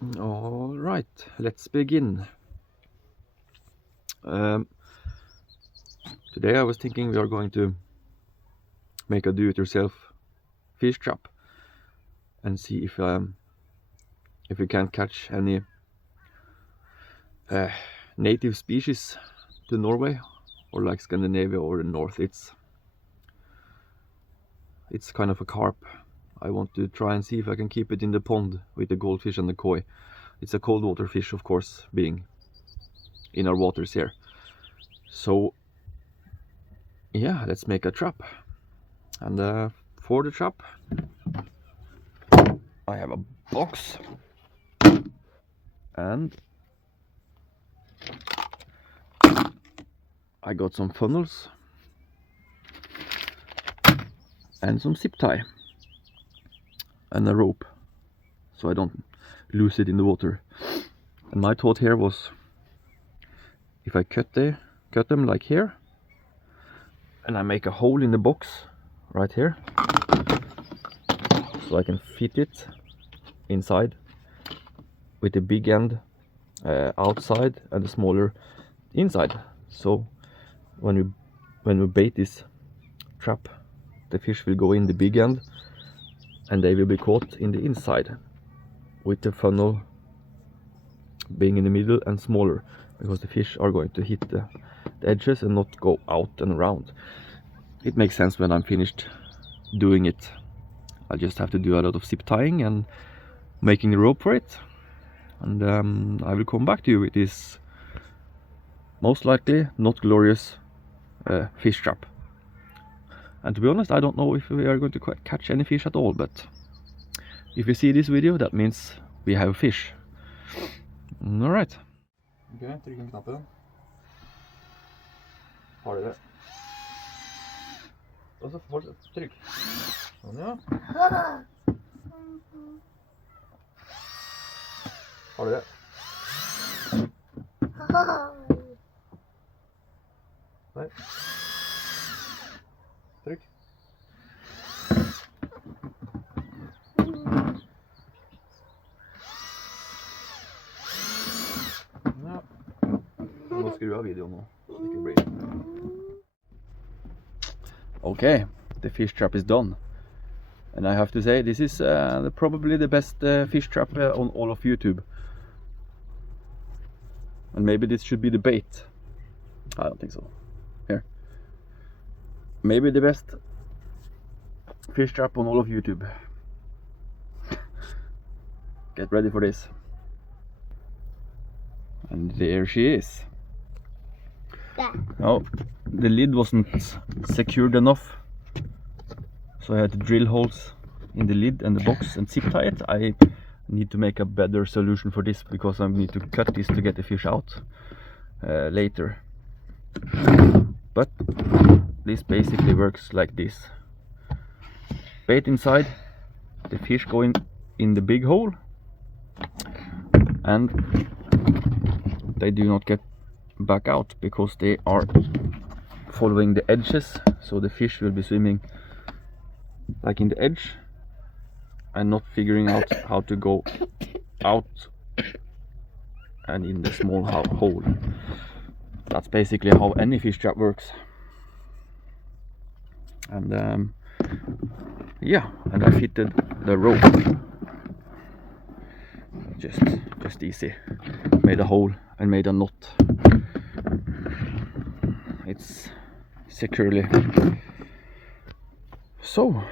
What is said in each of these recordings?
All right, let's begin. Today I was thinking we are going to make a do-it-yourself fish trap and see if we can catch any native species to Norway or like Scandinavia or the north. It's kind of a carp. I want to try and see if I can keep it in the pond with the goldfish and the koi. It's a cold water fish, of course, being in our waters here. So yeah, let's make a trap. And for the trap I have a box and I got some funnels and some zip tie and a rope so I don't lose it in the water. And my thought here was, if I cut them like here and I make a hole in the box right here so I can fit it inside with the big end outside and the smaller inside. So when we bait this trap, the fish will go in the big end and they will be caught in the inside, with the funnel being in the middle and smaller, because the fish are going to hit the edges and not go out and around. It makes sense when I'm finished doing it. I just have to do a lot of zip tying and making a rope for it, and I will come back to you with this most likely not glorious fish trap. And to be honest, I don't know if we are going to catch any fish at all, but if you see this video, that means we have fish. Alright. Ok, trykk inn knappen. Har du det? Og så fortsett, trykk. Sånn, ja. Har du det? Nei. Trykk. Ja. Nå skrur jeg av videoen nå. Det blir. Okay, the fish trap is done. And I have to say, this is probably the best fish trap on all of YouTube. And maybe this should be the bait. I don't think so. Here. Maybe the best fish trap on all of YouTube. Get ready for this. And there she is. Oh, the lid wasn't secured enough, so I had to drill holes in the lid and the box and zip tie it. I need to make a better solution for this, because I need to cut this to get the fish out later. But this basically works like this. Bait inside, the fish go in the big hole, and they do not get back out because they are following the edges, so the fish will be swimming like in the edge and not figuring out how to go out and in the small hole. That's basically how any fish trap works. And yeah, and I fitted the rope, just easy. Made a hole and made a knot. It's securely. So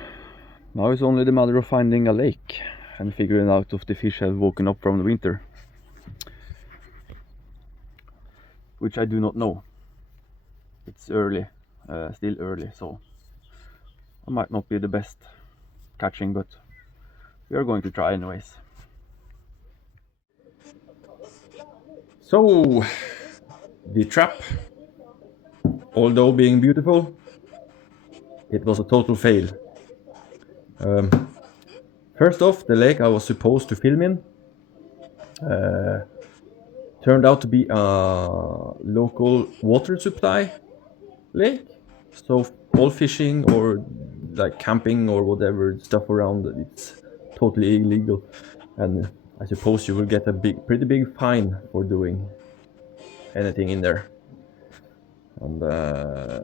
now it's only the matter of finding a lake and figuring out if the fish have woken up from the winter, which I do not know. It's early, still early, so I might not be the best catching, but we are going to try anyways. So the trap, although being beautiful, it was a total fail. First off, the lake I was supposed to film in turned out to be a local water supply lake. So all fishing or like camping or whatever stuff around, it's totally illegal. And I suppose you will get a pretty big fine for doing anything in there. And the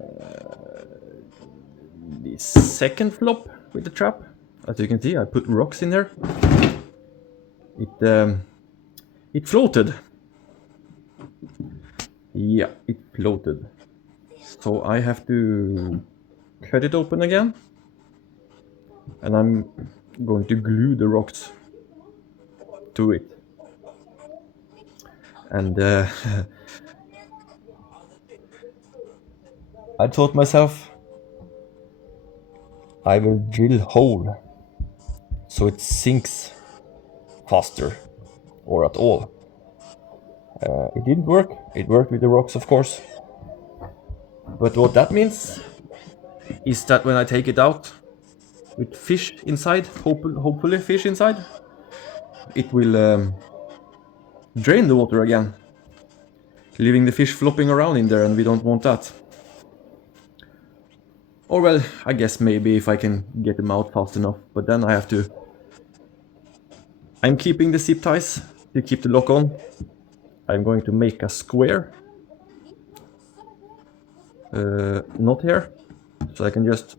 second flop with the trap, as you can see, I put rocks in there. It floated. Yeah, it floated. So I have to cut it open again, and I'm going to glue the rocks to it. And I thought myself, I will drill hole so it sinks faster or at all. It didn't work. It worked with the rocks, of course. But what that means is that when I take it out with fish inside, hopefully fish inside, it will drain the water again, leaving the fish flopping around in there, and we don't want that. Or well, I guess maybe if I can get them out fast enough, but then I have to... I'm keeping the zip ties to keep the lock on. I'm going to make a square. Not here, so I can just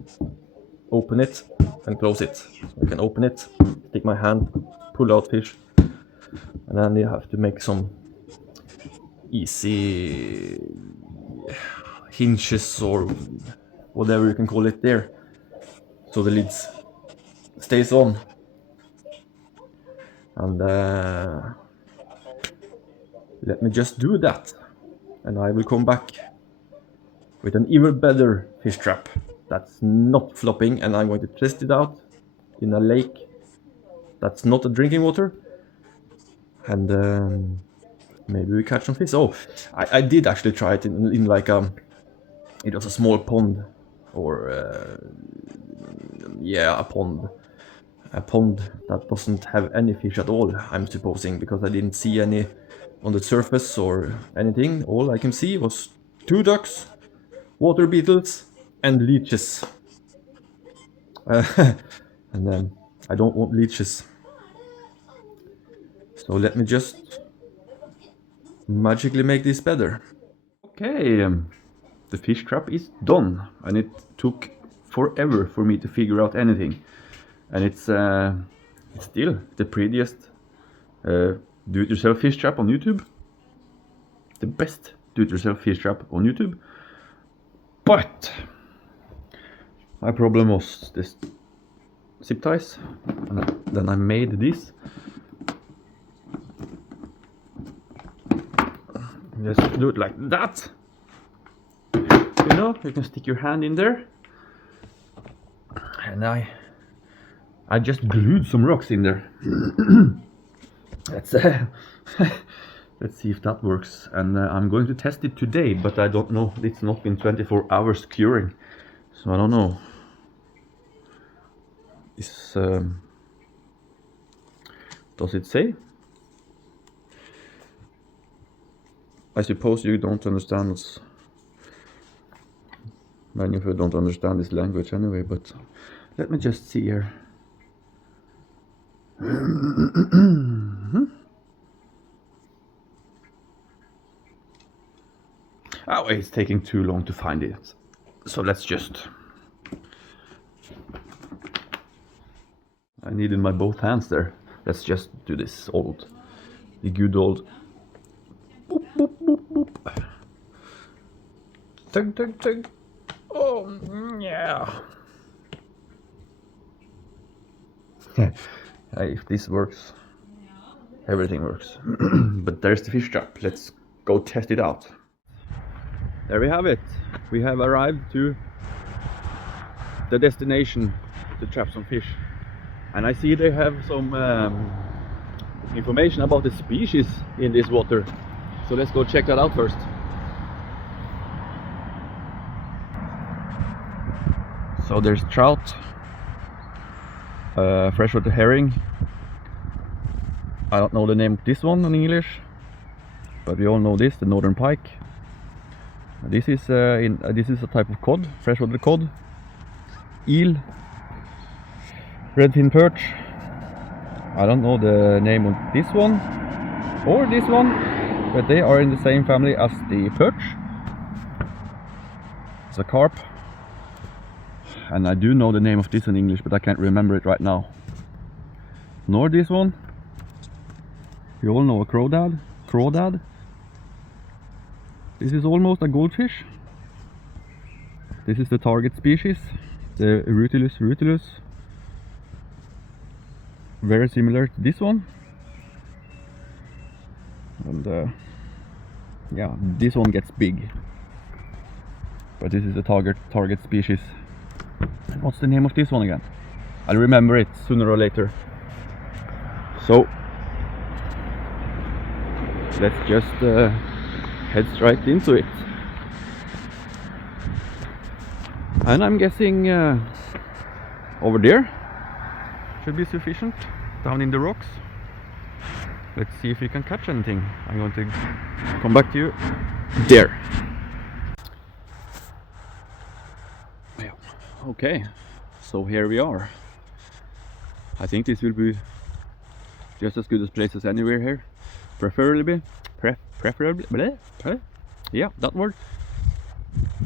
open it and close it. So I can open it, stick my hand, pull out fish, and then you have to make some easy hinges or whatever you can call it there, so the lid stays on. And let me just do that, and I will come back with an even better fish trap that's not flopping, and I'm going to test it out in a lake that's not a drinking water, and maybe we catch some fish. Oh, I did actually try it in like it was a small pond, or yeah, a pond that doesn't have any fish at all, I'm supposing, because I didn't see any on the surface or anything. All I can see was 2 ducks, water beetles, and leeches. And then I don't want leeches. So let me just magically make this better. Okay, the fish trap is done, and it took forever for me to figure out anything. And it's still the prettiest do-it-yourself fish trap on YouTube. The best do-it-yourself fish trap on YouTube. But my problem was this zip ties, and then I made this. Just do it like that. You know, you can stick your hand in there, and I just glued some rocks in there. Let's let's see if that works. And I'm going to test it today, but I don't know. It's not been 24 hours curing, so I don't know. Does it say? I suppose you don't understand this. Many of you don't understand this language anyway, but let me just see here. Oh, it's taking too long to find it. So let's just... I needed my both hands there. Let's just do this the good old... Boop, boop, boop, boop. Tug, tug, tug. Oh, yeah. If this works, everything works. But there's the fish trap. Let's go test it out. There we have it. We have arrived to the destination to trap some fish. And I see they have some information about the species in this water. So let's go check that out first. So there's trout, freshwater herring. I don't know the name of this one in English, but we all know this, the northern pike. This is a type of cod, freshwater cod, eel, redfin perch, I don't know the name of this one or this one, but they are in the same family as the perch. It's a carp, and I do know the name of this in English, but I can't remember it right now. Nor this one. You all know a crawdad. Crawdad. This is almost a goldfish. This is the target species, the Rutilus rutilus. Very similar to this one. And yeah, this one gets big. But this is the target species. And what's the name of this one again? I'll remember it sooner or later. So let's just head straight into it. And I'm guessing over there should be sufficient, down in the rocks. Let's see if we can catch anything. I'm going to come back to you there. Yeah. Okay, so here we are. I think this will be just as good a place as anywhere here. Preferably, yeah, that word.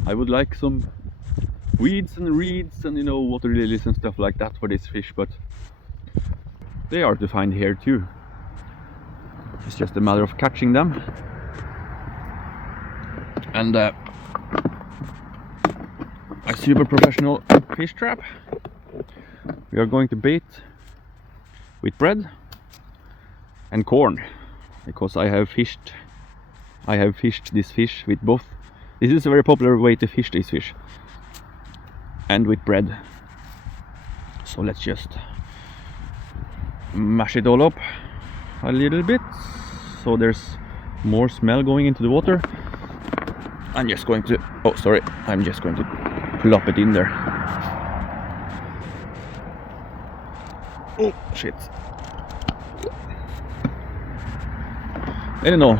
I would like some weeds and reeds and, you know, water lilies and stuff like that for this fish, but they are to find here too. It's just a matter of catching them. And a super professional fish trap. We are going to bait with bread and corn, because I have fished this fish with both. This is a very popular way to fish this fish, and with bread. So let's just mash it all up a little bit so there's more smell going into the water. I'm just going to plop it in there. Oh shit. I don't know,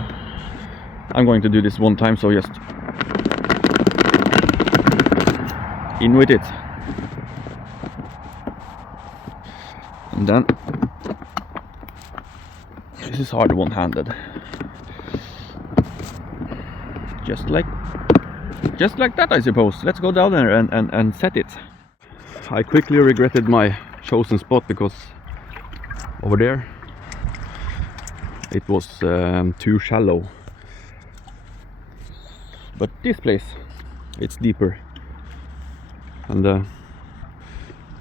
I'm going to do this one time, so just in with it. And then this is hard one-handed. Just like that, I suppose. Let's go down there and set it. I quickly regretted my chosen spot, because over there it was too shallow. But this place, it's deeper. And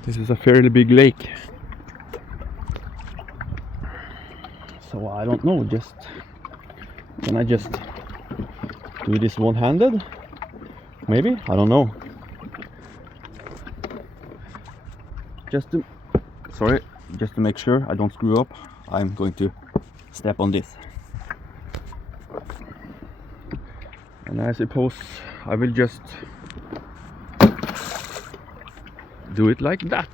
this is a fairly big lake. So I don't know, can I just do this one-handed? Maybe, I don't know. Just to make sure I don't screw up, I'm going to step on this. And I suppose I will just do it like that.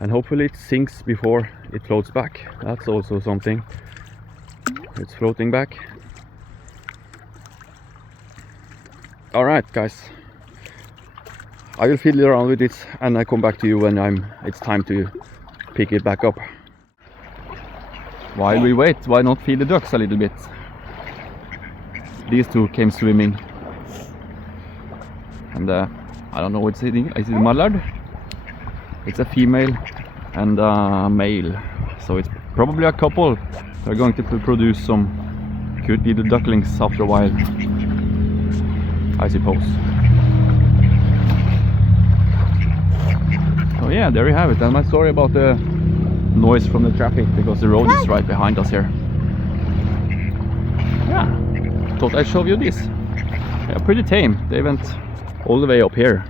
And hopefully it sinks before it floats back. That's also something. It's floating back. Alright guys, I will fiddle around with it and I come back to you when it's time to pick it back up. While we wait, why not feed the ducks a little bit? These two came swimming. And I don't know what's eating. Is it a mallard? It's a female and a male, so it's probably a couple. They're going to produce some cute little ducklings after a while, I suppose. So yeah, there you have it. And I'm sorry about the noise from the traffic, because the road is right behind us here. Yeah, thought I'd show you this. Yeah, pretty tame. They went all the way up here.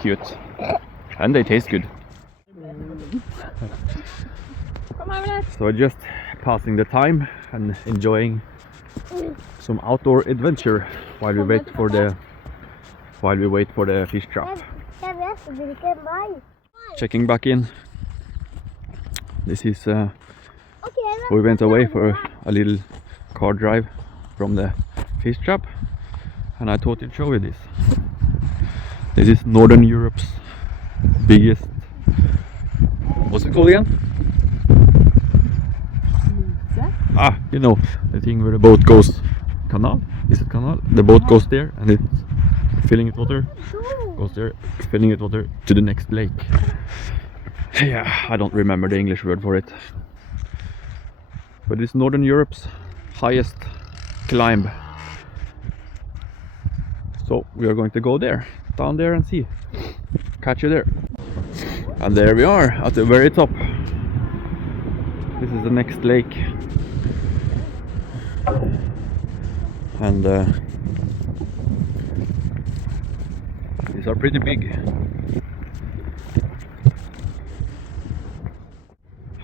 Cute. And they taste good. So just passing the time and enjoying some outdoor adventure while we wait for the fish trap. Checking back in. This is we went away for a little car drive from the fish trap, and I thought I'd show you this. This is Northern Europe's biggest, what's it called again? Ah, you know, the thing where the boat goes, canal? Is it canal? The boat goes there and it's filling it water, goes there, filling it water to the next lake. Yeah, I don't remember the English word for it. But it's Northern Europe's highest climb. So we are going to go there, down there and see. Catch you there. And there we are at the very top. This is the next lake. And these are pretty big.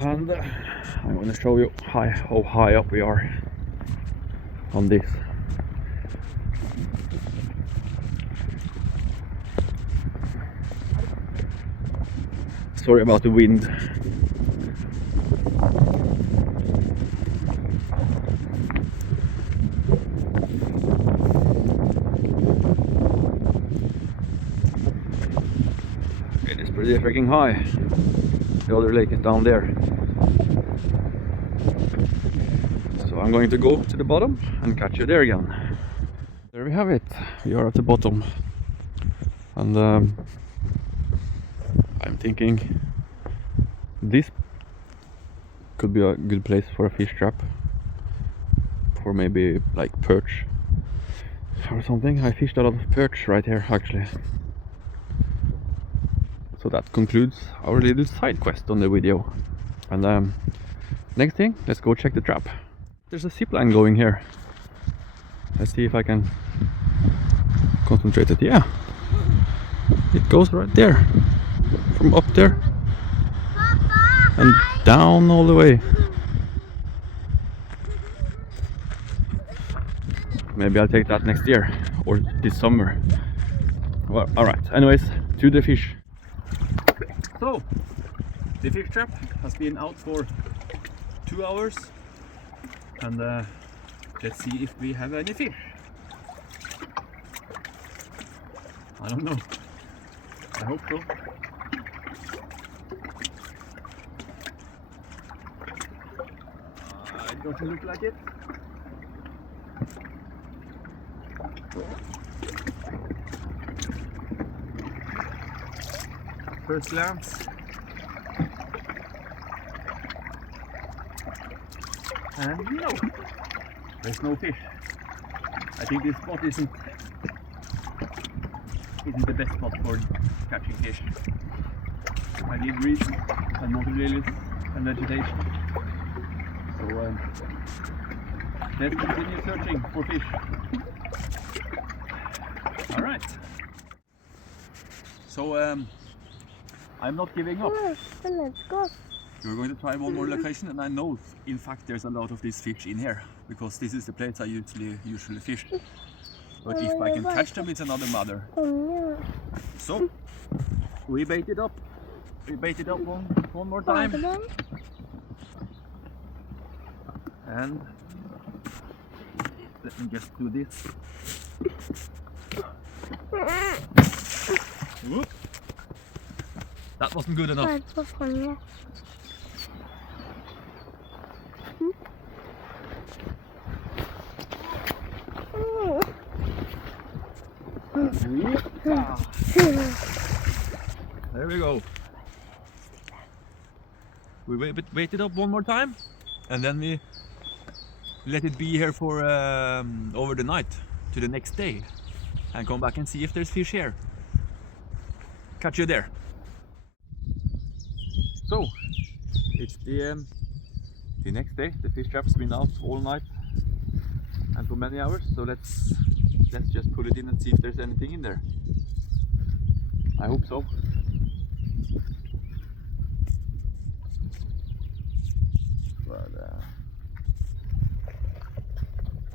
And I'm going to show you how high up we are on this. Sorry about the wind. It is pretty freaking high. The other lake is down there. So I'm going to go to the bottom and catch you there again. There we have it. We are at the bottom. And I'm thinking this could be a good place for a fish trap, for maybe like perch or something. I fished a lot of perch right here actually. So that concludes our little side quest on the video. And next thing, let's go check the trap. There's a zip line going here. Let's see if I can concentrate it. Yeah, it goes right there, from up there and down all the way. Maybe I'll take that next year or this summer. Well, alright, anyways, to the fish. So, the fish trap has been out for 2 hours, and let's see if we have any fish. I don't know. I hope so. It doesn't look like it. First glance. And no, there's no fish. I think this spot isn't the best spot for catching fish. I need reeds and water lilies and vegetation. So let's continue searching for fish. Alright. So I'm not giving up. Let's go. We're going to try one more location, and I know in fact there's a lot of these fish in here, because this is the place I usually fish. But if I can catch them, it's another matter. So we bait it up. We bait it up one more time. And let me just do this. Whoop. That wasn't good enough. That's so funny. There we go. We wait it up one more time, and then we let it be here for over the night to the next day, and come back and see if there's fish here. Catch you there. So it's the next day. The fish trap's been out all night and for many hours, so let's just pull it in and see if there's anything in there. I hope so. But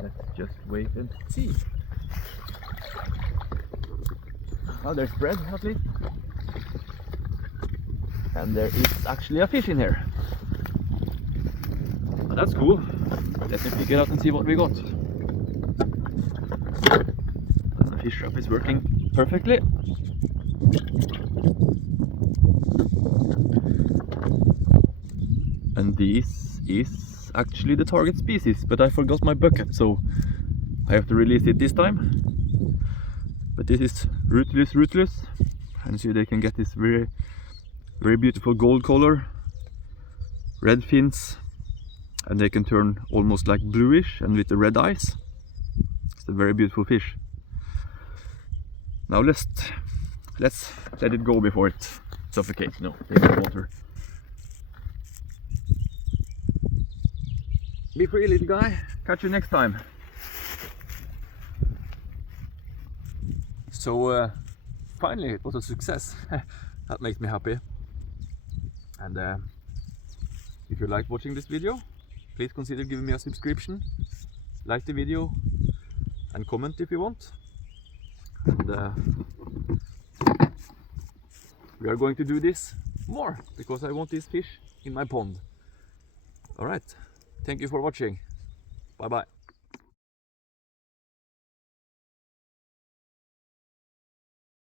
let's just wait and see. Oh, there's bread at least. And there is actually a fish in here. Oh, that's cool. Let me pick it out and see what we got. And the fish trap is working perfectly. And this is actually the target species, but I forgot my bucket, so I have to release it this time. But this is ruthless, and see they can get this very beautiful gold color, red fins, and they can turn almost like bluish and with the red eyes. It's a very beautiful fish. Now let's let it go before it suffocates. No, take the water. Be free, little guy. Catch you next time. So finally it was a success. That makes me happy. And if you like watching this video, please consider giving me a subscription, like the video, and comment if you want. And we are going to do this more because I want this fish in my pond. Alright, thank you for watching. Bye bye.